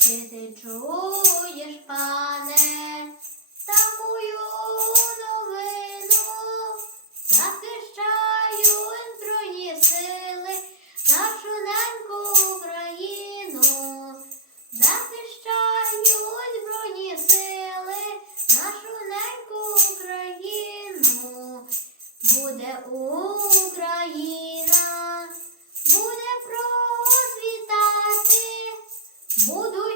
Чи ти чуєш, пане, такую новину? Захищають збройні сили нашу неньку Україну. Захищають збройні сили нашу неньку Україну. Буде Україна, буде процвітати, будуть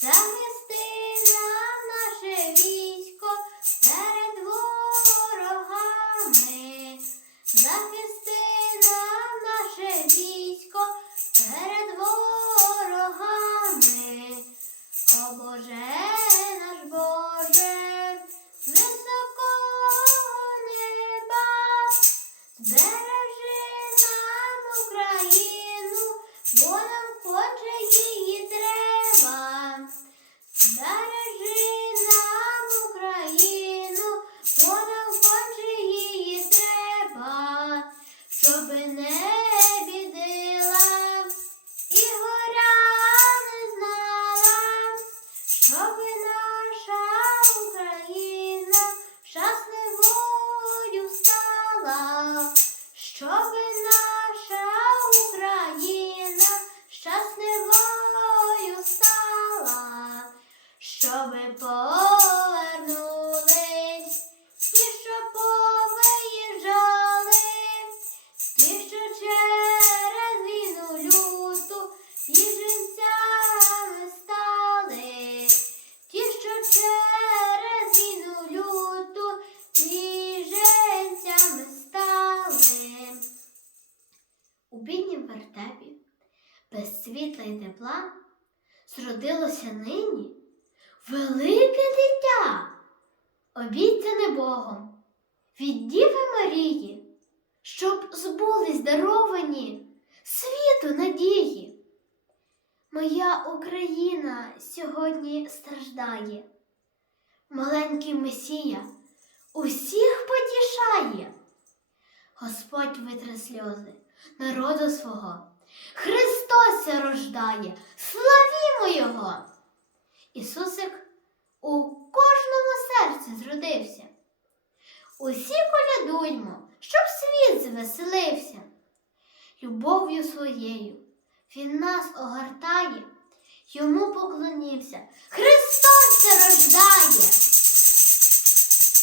захисти нам наше військо перед ворогами, захисти нам наше військо перед ворогами. О Боже наш Боже, з високого неба, щоби повернулись ті, що повиїжджали, ті, що через війну люту біженцями стали, ті, що через війну люту біженцями стали. У біднім вертепі, без світла й тепла, зродилося нині велике дитя, обіцяне Богом від Діви Марії, щоб збулись даровані світу надії. Моя Україна сьогодні страждає. Маленький Месія усіх потішає. Господь витре сльози народу свого. Христос рождає, славімо Його! Ісусик у кожному серці зродився. Усі колядуймо, щоб світ звеселився. Любов'ю своєю Він нас огортає, йому поклонівся. Христос це рождає!